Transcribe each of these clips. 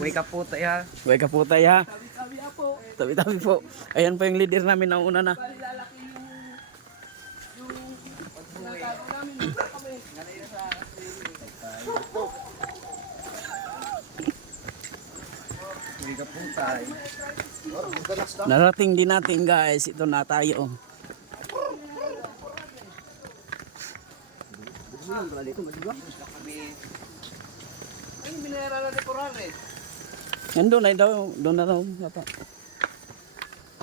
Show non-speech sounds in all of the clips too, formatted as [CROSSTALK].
Wake up po tayo ha. Buhay ka po tayo ha. Sabi po. Tabi-tabi po. Ayan po yung leader namin na una na. Dito. Narating din natin guys. Ito na tayo. Kami. Ay, binayara na dekorar eh. Nandun ay daw. Doon na daw. Yata.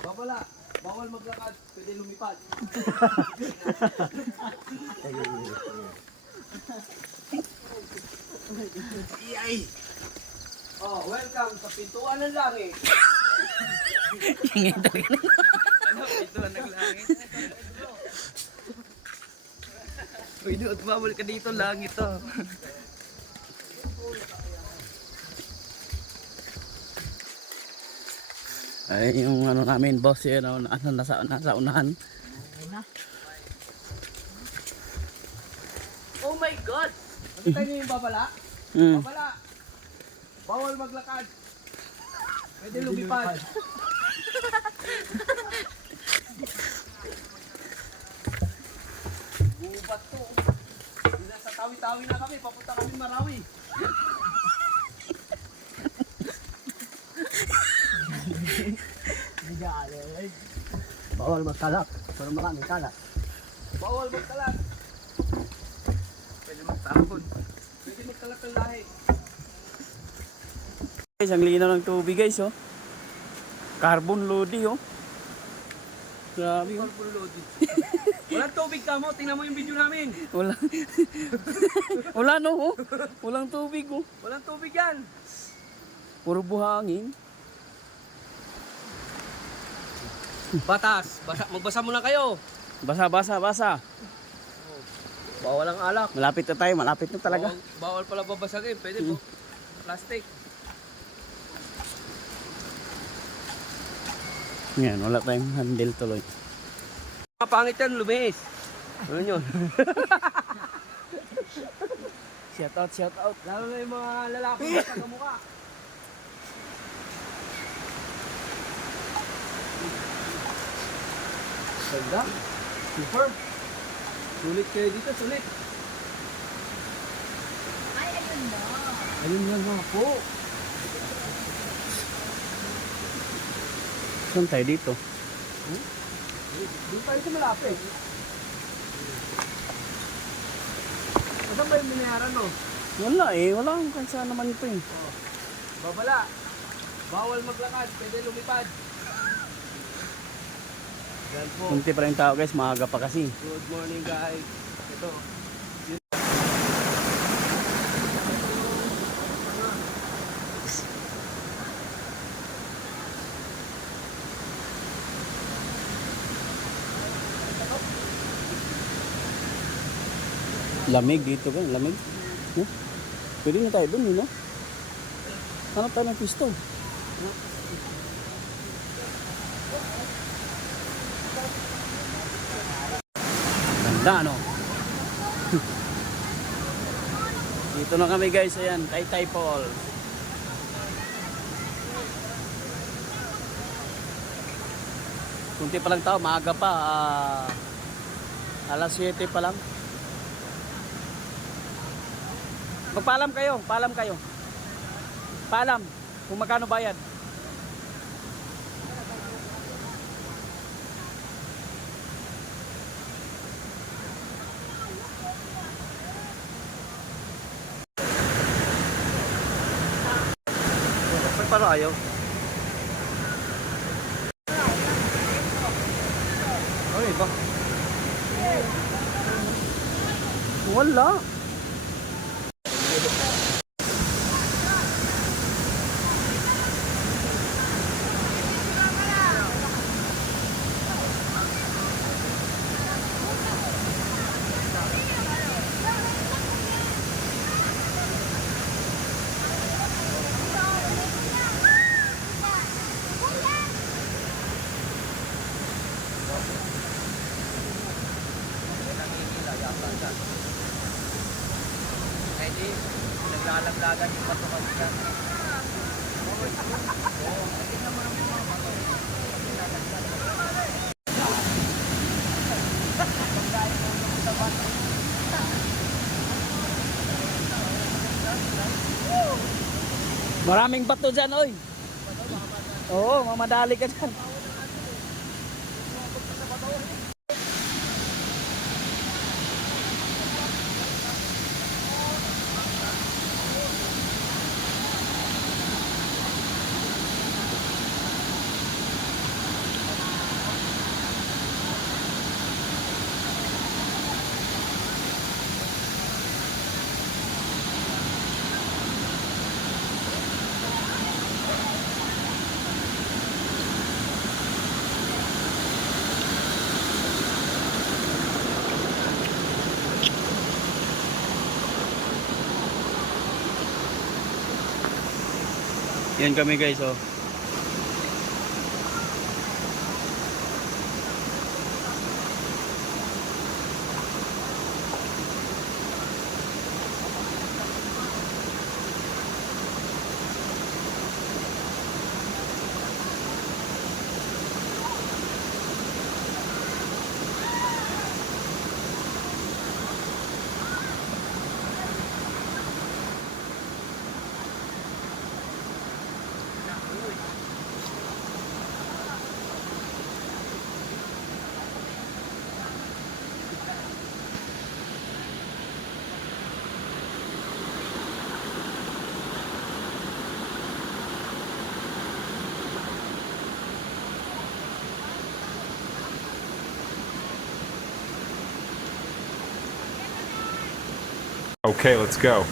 Babala. Bawal maglakad. Pwede lumipad. Iyay. Oh, welcome sa pintuan ng langit. Ingay talaga. Ano, pintuan ng langit? Uy, duot, bawal ka dito, langit to. Ay yung ano namin boss yun. Ano, ano nasa, nasa unahan. Oh my God! Nakita niyo yung babala? Hmm. Babala! Bawal maglakad. Pwede lumipad. [LAUGHS] Gubat to. Nasa tawi-tawi na kami, papunta kami Marawi. Bawal magkalak. Pero maraming kalak. Bawal magkalat. Pwede magtahon. Pwede magkalat ng lahi. Guys, ang linaw ng tubig guys oh. Carbon loady oh. Grabe oh. Full loaded. Walang tubig ka mo, tingnan mo yung video namin. Wala. [LAUGHS] Wala no oh. Walang tubig oh. Walang tubig yan. Puro buhangin. Batas, basa, magbasa muna kayo. Basa, basa, basa. Bawal ang alak. Malapit na tayo, malapit na talaga. Bawal, bawal pala babasagin. Pwede po. Plastic. Yan, wala tayong handle tuloy. Kapangit yan, lumis. Ano yun? [LAUGHS] Shout out, shout out. Lalo na yung mga lalaki na taga Ganda. Super. Sulit kayo dito, sulit. Ay, ayun na. Ayun yan mga po. Saan tayo dito? Doon tayo sa malapit. Saan ba yung binayaran no? Wala eh, wala akong kansa naman ito eh. Babala. Bawal maglakad, pwede lumipad. Kunti pa rin tao guys, maaga pa kasi. Good morning guys. Ito. Lamig dito guys, lamig. Huh? Pwede na tayo dun, no? Hanap tayo ng pisto. Ganda, no? Dito na kami guys, ayan, Taytay Falls. Kunti pa lang tao, maaga pa. ah, alas 7 pa lang. Magpaalam kayo, paalam kayo. Paalam, kung magkano bayad. Para ayaw? Ay, ba? Wala. nalaglagan yung bato kasi yan. Maraming bato dyan, oy. Oo, mamadali ka dyan. Yan kami guys, oh. Okay, let's go.